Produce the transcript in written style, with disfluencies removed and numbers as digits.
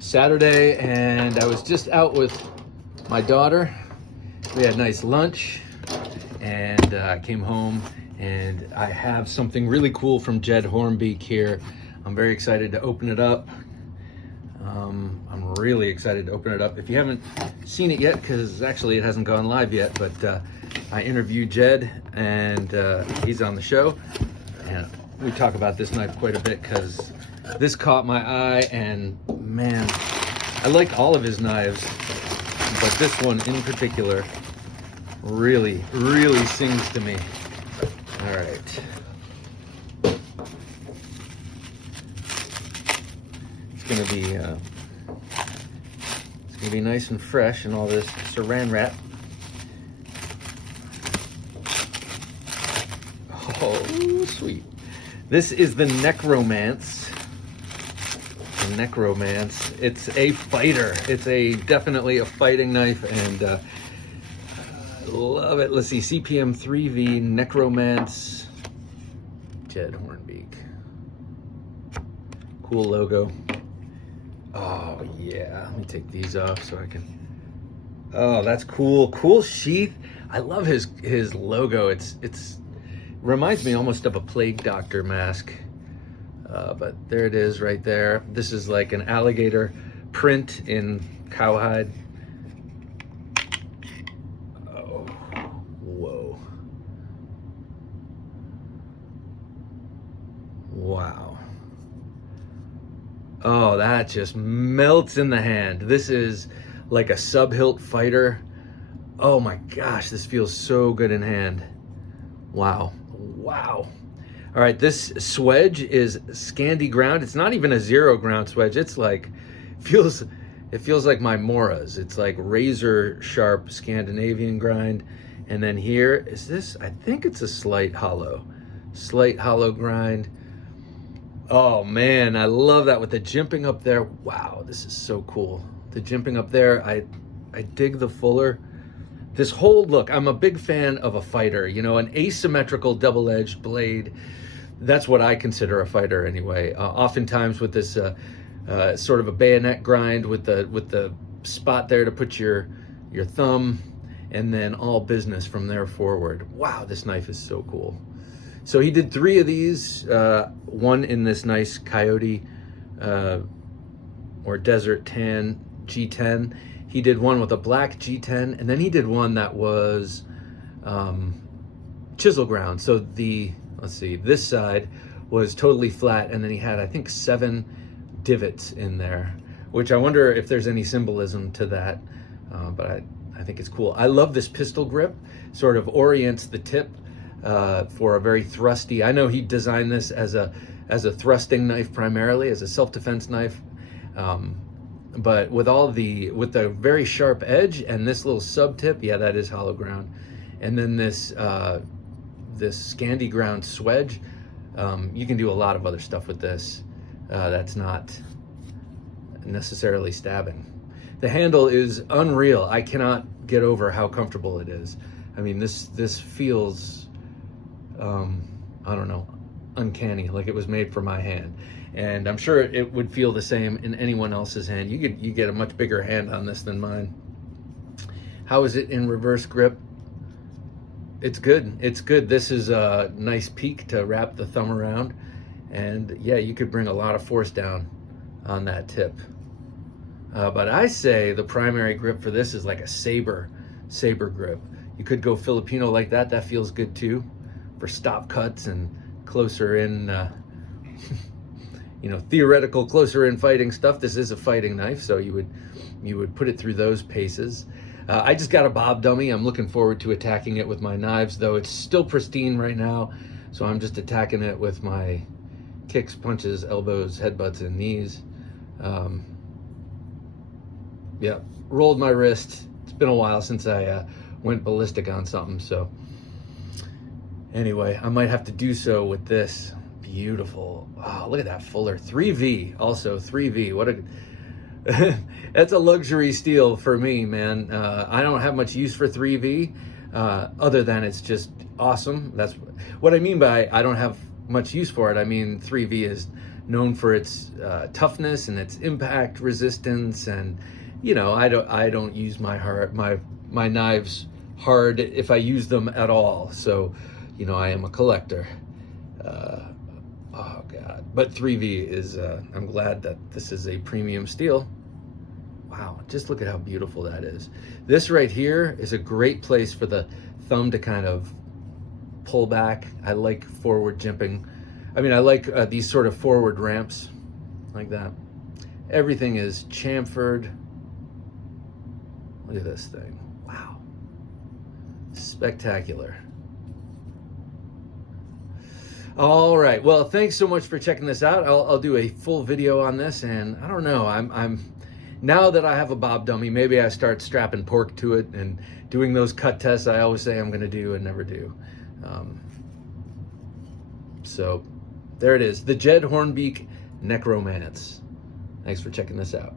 Saturday, and I was just out with my daughter. We had nice lunch, and I came home, and I have something really cool from Jed Hornbeak here. I'm very excited to open it up. I'm really excited to open it up. If you haven't seen it yet, because actually it hasn't gone live yet, but I interviewed Jed, and he's on the show. And we talk about this knife quite a bit because this caught my eye, and man, I like all of his knives, but this one in particular really sings to me. All right. It's gonna be nice and fresh in all this saran wrap. Oh, sweet. This is the Necromance. The Necromance. It's a fighter. It's definitely a fighting knife, and I love it. Let's see, CPM 3V Necromance. Jed Hornbeak. Cool logo. Oh yeah, let me take these off so I can. Oh, that's cool. Cool sheath. I love his logo. It's reminds me almost of a plague doctor mask. But there it is right there. This is like an alligator print in cowhide. Oh, whoa. Wow. Oh, that just melts in the hand. This is like a sub-hilt fighter. Oh my gosh, this feels so good in hand. Wow. Wow. All right, this swedge is Scandi ground. It's not even a 0 ground swedge. It's like, it feels like my Mora's. It's like razor sharp Scandinavian grind. And then here is this, I think it's a slight hollow grind. Oh man, I love that with the jimping up there. Wow, this is so cool. The jimping up there, I dig the fuller. This whole look, I'm a big fan of a fighter, you know, an asymmetrical double-edged blade. That's what I consider a fighter anyway. Oftentimes with this sort of a bayonet grind with the spot there to put your thumb, and then all business from there forward. Wow, this knife is so cool. So he did 3 of these, one in this nice coyote or desert tan G10. He did one with a black G10, and then he did one that was chisel ground. So let's see, this side was totally flat, and then he had, I think, 7 divots in there, which I wonder if there's any symbolism to that, but I think it's cool. I love this pistol grip, sort of orients the tip for a very thrusty. I know he designed this as a thrusting knife primarily, as a self-defense knife. But with the very sharp edge and this little sub tip, yeah, that is hollow ground. And then this Scandi ground swedge, you can do a lot of other stuff with this. That's not necessarily stabbing. The handle is unreal. I cannot get over how comfortable it is. I mean, this feels, I don't know, uncanny, like it was made for my hand. And I'm sure it would feel the same in anyone else's hand. You get a much bigger hand on this than mine. How is it in reverse grip? It's good. It's good. This is a nice peak to wrap the thumb around. And yeah, you could bring a lot of force down on that tip. But I say the primary grip for this is like a saber grip. You could go Filipino like that. That feels good too, for stop cuts and closer in, you know, theoretical closer in fighting stuff. This is a fighting knife, so you would put it through those paces. I just got a bob dummy. I'm looking forward to attacking it with my knives, though it's still pristine right now, so I'm just attacking it with my kicks, punches, elbows, headbutts, and knees. Yeah, rolled my wrist. It's been a while since I went ballistic on something, so anyway, I might have to do so with this. Beautiful. Wow, look at that fuller. 3V, also 3V. What a that's a luxury steel for me, man. I don't have much use for 3V, other than it's just awesome. That's what I mean by I don't have much use for it. I mean 3V is known for its toughness and its impact resistance, and you know, I don't use my knives hard if I use them at all. So, you know, I am a collector. Oh God! But 3V is. I'm glad that this is a premium steel. Wow! Just look at how beautiful that is. This right here is a great place for the thumb to kind of pull back. I like forward jimping. I mean, I like these sort of forward ramps like that. Everything is chamfered. Look at this thing. Wow. Spectacular. All right. Well, thanks so much for checking this out. I'll do a full video on this, and I don't know. I'm now that I have a Bob dummy, maybe I start strapping pork to it and doing those cut tests I always say I'm going to do and never do. So there it is, the Jed Hornbeak Necromance. Thanks for checking this out.